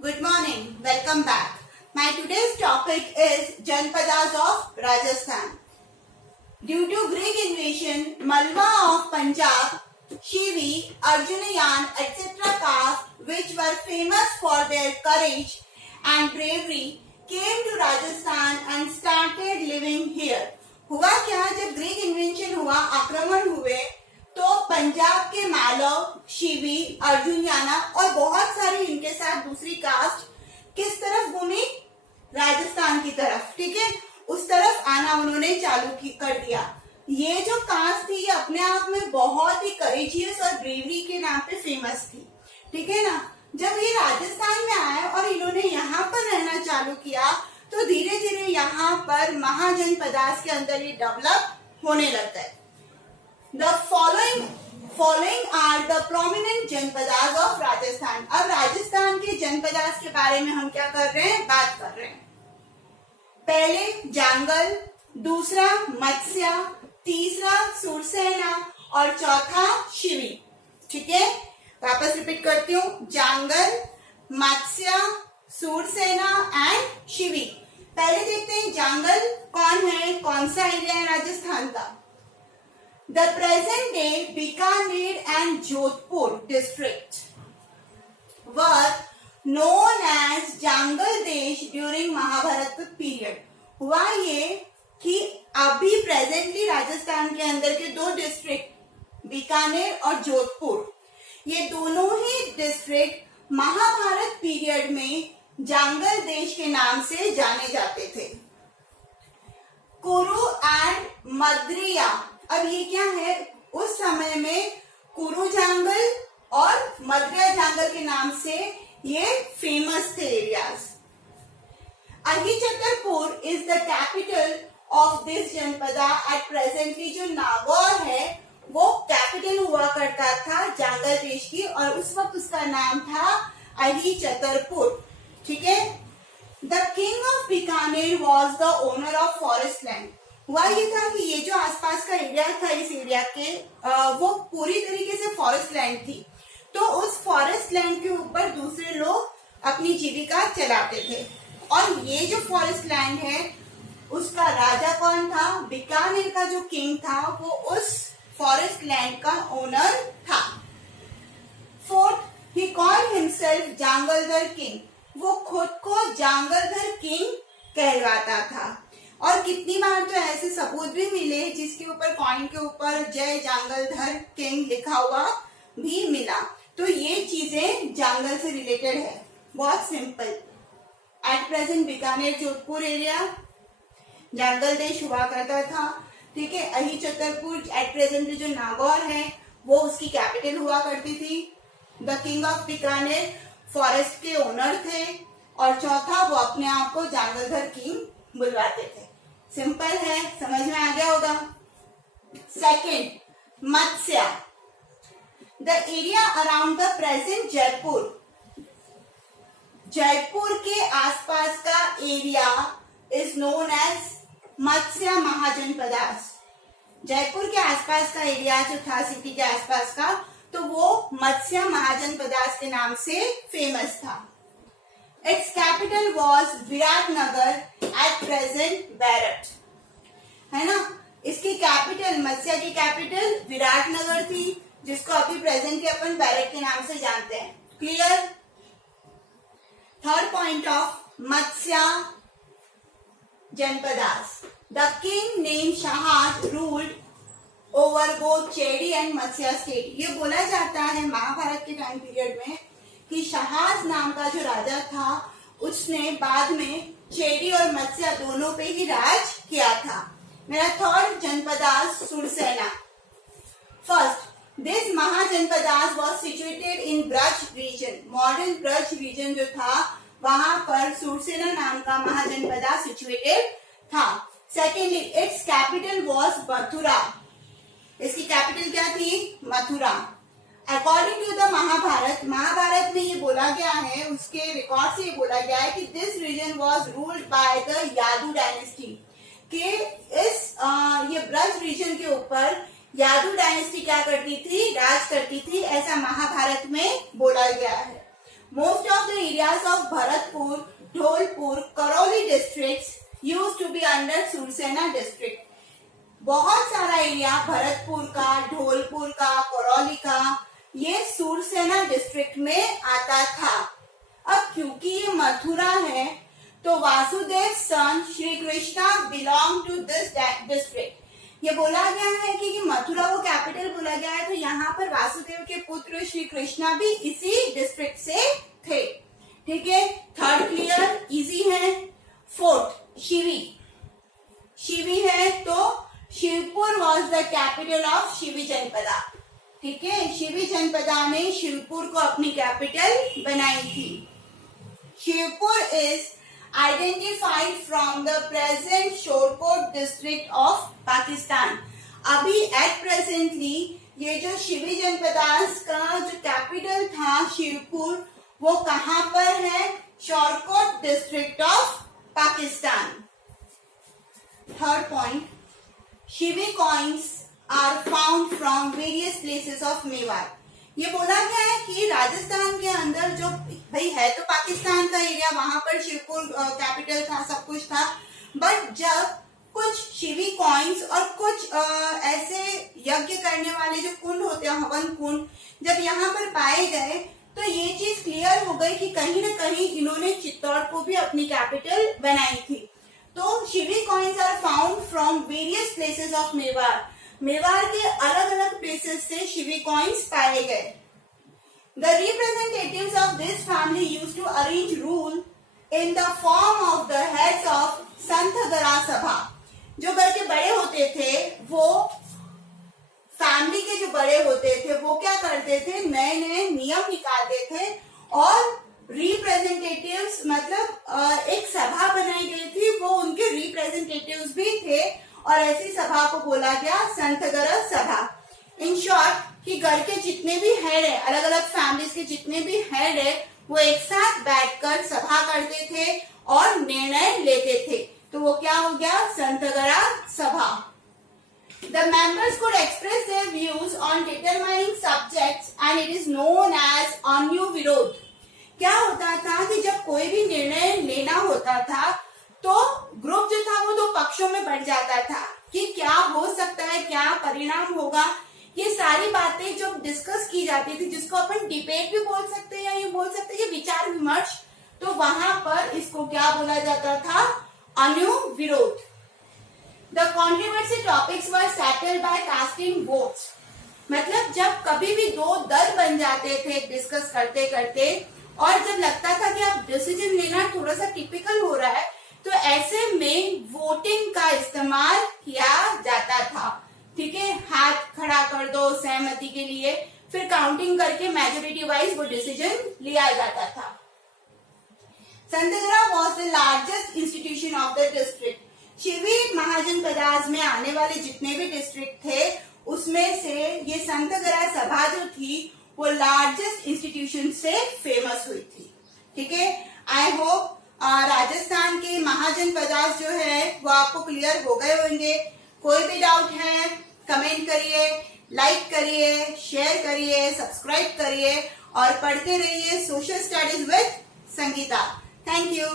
Good morning. Welcome back. My today's topic is Janpadas of Rajasthan. Due to Greek invasion, Malwa of Punjab, Shivi, Arjunayan, etc. castes, which were famous for their courage and bravery, came to Rajasthan and started living here. हुआ क्या, जब Greek invention हुआ, आक्रमण हुए, तो पंजाब के मालव, शिवी, अर्जुनियाना और बहुत सारी इनके साथ दूसरी कास्ट किस तरफ घूमी? राजस्थान की तरफ. ठीक है, उस तरफ आना उन्होंने चालू कर दिया. ये जो कास्ट थी ये अपने आप में बहुत ही करेजियस और ब्रेवरी के नाम पे फेमस थी. ठीक है ना. जब ये राजस्थान में आए और इन्होंने यहाँ पर रहना चालू किया तो धीरे धीरे यहाँ पर महाजनपदास के अंदर ये डेवलप होने लगता है. The following are the prominent Janapadas of Rajasthan. अब राजस्थान के जनपदास के बारे में हम क्या कर रहे हैं, बात कर रहे हैं. पहले जांगल, दूसरा मत्स्य, तीसरा सुरसेना और चौथा शिवी. ठीक है, वापस रिपीट करती हूँ. जांगल, मत्स्य, सुरसेना एंड शिवी. पहले देखते हैं जांगल कौन है, कौन सा एरिया है राजस्थान का. The present day Bikaner and Jodhpur district were known as Jangal Desh during Mahabharat period. हुआ ये कि अभी प्रेजेंटली राजस्थान के अंदर के दो डिस्ट्रिक्ट बीकानेर और जोधपुर, ये दोनों ही डिस्ट्रिक्ट महाभारत पीरियड में जांगल देश के नाम से जाने जाते थे. कुरु एंड मद्रिया. अब ये क्या है, उस समय में कुरु जांगल और मद्रिया जांगल के नाम से ये फेमस थे areas. Ahichatrapur is the capital of this janapada. At presently जो नागौर है वो कैपिटल हुआ करता था जांगल देश की और उस वक्त उसका नाम था अहिचत्रपुर. ठीक है. The king of Bikaner was the owner of forest land. हुआ ये था कि ये जो आसपास का एरिया था, इस एरिया के वो पूरी तरीके से फॉरेस्ट लैंड थी. तो उस फॉरेस्ट लैंड के ऊपर दूसरे लोग अपनी जीविका चलाते थे. और ये जो फॉरेस्ट लैंड है उसका राजा कौन था? बीकानेर का जो किंग था वो उस फॉरेस्ट लैंड का ओनर था. Fourth, he called himself Jangaldhar king. वो खुद को जांगलधर किंग कहलाता था. और कितनी बार तो ऐसे सबूत भी मिले जिसके ऊपर कॉइन के ऊपर जय जांगलधर किंग लिखा हुआ भी मिला. तो ये चीजें जांगल से रिलेटेड है. बहुत simple. At present Bikaner Jodhpur area Jangal देश हुआ करता था. ठीक है. अहिचत्रपुर एट प्रेजेंट जो नागौर है वो उसकी कैपिटल हुआ करती थी. The king of Bikaner forest के ओनर थे और चौथा वो अपने आप को जांगलधर किंग बुलवाते थे. सिंपल है, समझ में आ गया होगा. Second, Matsya. The area around the present Jaipur. Jaipur के आसपास का एरिया इज नोन एज मत्स्य महाजनपदास. जयपुर के आसपास का एरिया जो था सिटी के आसपास का, तो वो मत्स्य महाजनपदास के नाम से फेमस था. Its capital was Viratnagar at present Barrett. है ना. इसकी कैपिटल, मत्स्य की कैपिटल विराटनगर थी जिसको अभी प्रेजेंट के अपन बैरट के नाम से जानते हैं. Clear. Third point of Matsya janapadas. The king name Sahaj ruled over both Chedi and Matsya state. ये बोला जाता है महाभारत के टाइम पीरियड में कि शहाज नाम का जो राजा था उसने बाद में चेडी और मत्स्य दोनों पे ही राज किया था. मेरा third janapadas Surasena. First, this mahajanapadas was situated in Braj region. Modern Braj region जो था वहां पर सुरसेना नाम का महाजनपदास सिचुएटेड था. Secondly, its capital was Mathura. इसकी कैपिटल क्या थी? Mathura. According to the Mahabharata, Mahabharata में ये बोला गया है, उसके रिकॉर्ड से ये बोला गया है कि this region was ruled by the Yadu dynasty. कि इस ये ब्रज रीजन के ऊपर यादू डायनेस्टी क्या करती थी? राज करती थी. ऐसा महाभारत में बोला गया है. Most of the areas of Bharatpur, Dholpur, Karoli districts used to be under Sursena district. बहुत सारा एरिया भरतपुर का, ढोलपुर का, करौली का ये सूरसेना डिस्ट्रिक्ट में आता था. अब क्योंकि ये मथुरा है तो Vasudev son Shri Krishna belong to this district. ये बोला गया है कि मथुरा को कैपिटल बोला गया है, तो यहाँ पर वासुदेव के पुत्र श्री कृष्णा भी इसी डिस्ट्रिक्ट से थे. ठीक है, थर्ड क्लियर, इजी है. फोर्थ शिवी. शिवी है तो Shivpur was the capital of Shivi janapada. ठीक है, शिवी जनपदा ने शिवपुर को अपनी कैपिटल बनाई थी. Shivpur is identified from the present Shorkot district of Pakistan. अभी एट प्रेजेंटली ये जो शिवी जनपदा का जो कैपिटल था शिवपुर, वो कहाँ पर है? Shorkot district of Pakistan. Third point, Shivi coins are found from various places of Mewar. ये बोला गया है कि राजस्थान के अंदर जो भाई है तो पाकिस्तान का एरिया, वहां पर शिवपुर कैपिटल था, सब कुछ था, बट जब कुछ शिवी कॉइन्स और कुछ ऐसे यज्ञ करने वाले जो कुंड होते हैं, हवन कुंड, जब यहाँ पर पाए गए तो ये चीज क्लियर हो गई कि कहीं ना कहीं इन्होंने चित्तौड़ को भी अपनी कैपिटल बनाई थी. तो Shivi coins are found from various places of Mewar. Mewar के अलग अलग प्लेसेस से शिवी कॉइन्स पाए गए. The representatives of this family used to arrange rule in the form of the heads of संतगरा सभा. जो घर के बड़े होते थे, वो फैमिली के जो बड़े होते थे वो क्या करते थे, नए नए नियम निकालते थे और रिप्रेजेंटेटिव्स मतलब एक सभा बनाई गई थी, वो उनके रिप्रेजेंटेटिव्स भी थे और ऐसी सभा को बोला गया संतगरा सभा. इन शॉर्ट कि घर के जितने भी हेड है, अलग अलग फैमिलीज के जितने भी हेड है, वो एक साथ बैठकर सभा करते थे और निर्णय लेते थे, तो वो क्या हो गया? संतगरा सभा. The members could express their views on determining subjects and it is known as undue विरोध. क्या होता था कि जब कोई भी निर्णय लेना होता था तो ग्रुप जो था वो दो पक्षों में बढ़ जाता था कि क्या हो सकता है, क्या परिणाम होगा. ये सारी बातें जो डिस्कस की जाती थी, जिसको अपन डिबेट भी बोल सकते हैं या ये बोल सकते हैं कि विचार विमर्श, तो वहां पर इसको क्या बोला जाता था? अन्यू विरोध. The controversy topics were settled by casting votes. मतलब जब कभी भी दो दल बन जाते थे डिस्कस करते करते और जब लगता था कि अब डिसीजन लेना थोड़ा सा टिपिकल हो रहा है, तो ऐसे में वोटिंग का इस्तेमाल किया जाता था. ठीक है, हाथ खड़ा कर दो सहमति के लिए, फिर काउंटिंग करके मेजोरिटी वाइज वो डिसीजन लिया जाता था. Santagara was the largest institution of the district. Shivi mahajanapadas में आने वाले जितने भी डिस्ट्रिक्ट थे उसमें से ये संतगरा सभा जो थी वो लार्जेस्ट इंस्टीट्यूशन से फेमस हुई थी. ठीक है, आई होप राजस्थान के महाजनपदास जो है वो आपको क्लियर हो गए होंगे. कोई भी डाउट है कमेंट करिए, लाइक करिए, शेयर करिए, सब्सक्राइब करिए और पढ़ते रहिए social studies with Sangeeta. Thank you.